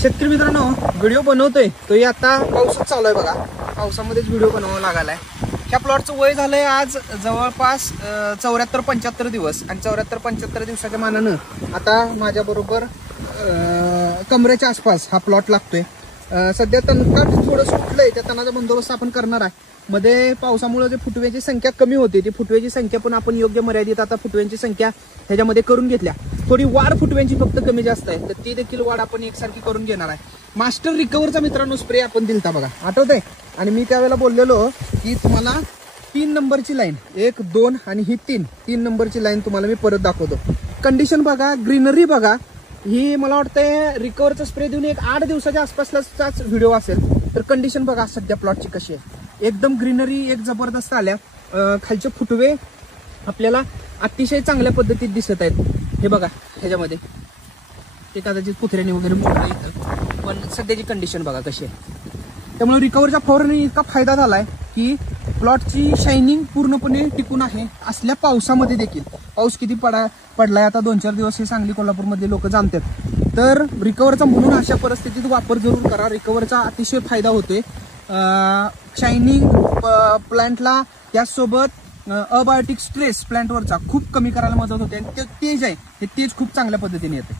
शेतकरी मित्रांनो, व्हिडिओ बनवतोय तो आता पाऊसच चालू आहे बघा. पावसामध्येच व्हिडिओ बनवावा लागायलाय. ह्या प्लॉटचं वय झालंय आज जवळपास 74-75 दिवस आणि 74-75 दिवसाच्या मानानं आता माझ्या बरोबर कमरेच्या आसपास हा प्लॉट लागतोय. सध्या तणकाट थोडं सुटलंय, त्या तणाचा बंदोबस्त आपण करणार आहे. मध्ये पावसामुळे जे फुटव्याची संख्या कमी होती ती फुटव्याची संख्या पण आपण योग्य मर्यादित आता फुटव्यांची संख्या ह्याच्यामध्ये करून घेतल्या. थोडी वाढ फुटव्यांची फक्त कमी जास्त आहे, तर ती देखील वाढ आपण एकसारखी करून घेणार आहे. मास्टर रिकव्हरचा मित्रांनो स्प्रे आपण दिलता बघा, आठवतंय? आणि मी त्यावेळेला बोललेलो की तुम्हाला 3 नंबरची लाईन 1, 2 आणि ही 3 नंबरची लाईन तुम्हाला मी परत दाखवतो. कंडिशन बघा, ग्रीनरी बघा. ही मला वाटतंय रिकव्हरचा स्प्रे देऊन एक 8 दिवसाच्या आसपासलाच व्हिडिओ असेल. तर कंडिशन बघा सध्या प्लॉटची कशी आहे. एकदम ग्रीनरी एक जबरदस्त आल्या. खालचे फुटवे आपल्याला अतिशय चांगल्या पद्धतीत दिसत आहेत. हे बघा ह्याच्यामध्ये ते कदाचित कुत्र्याने वगैरे मोडलं इथं, पण सध्याची कंडिशन बघा कशी आहे. त्यामुळे रिकव्हरच्या फवारणीने इतका फायदा झालाय की प्लॉटची शायनिंग पूर्णपणे टिकून आहे. असल्या पावसामध्ये देखील, पाऊस किती पडलाय आता 2-4 दिवस हे सांगली कोल्हापूरमध्ये लोक जाणतात. तर रिकव्हरचा म्हणून अशा परिस्थितीत वापर जरूर करा. रिकव्हरचा अतिशय फायदा होतोय शायनिंग प्लांटला, त्याचसोबत अबायोटिक स्ट्रेस प्लांटवरचा खूप कमी करायला मदत होते आणि ते तेज आहे, हे तेज खूप चांगल्या पद्धतीने येते.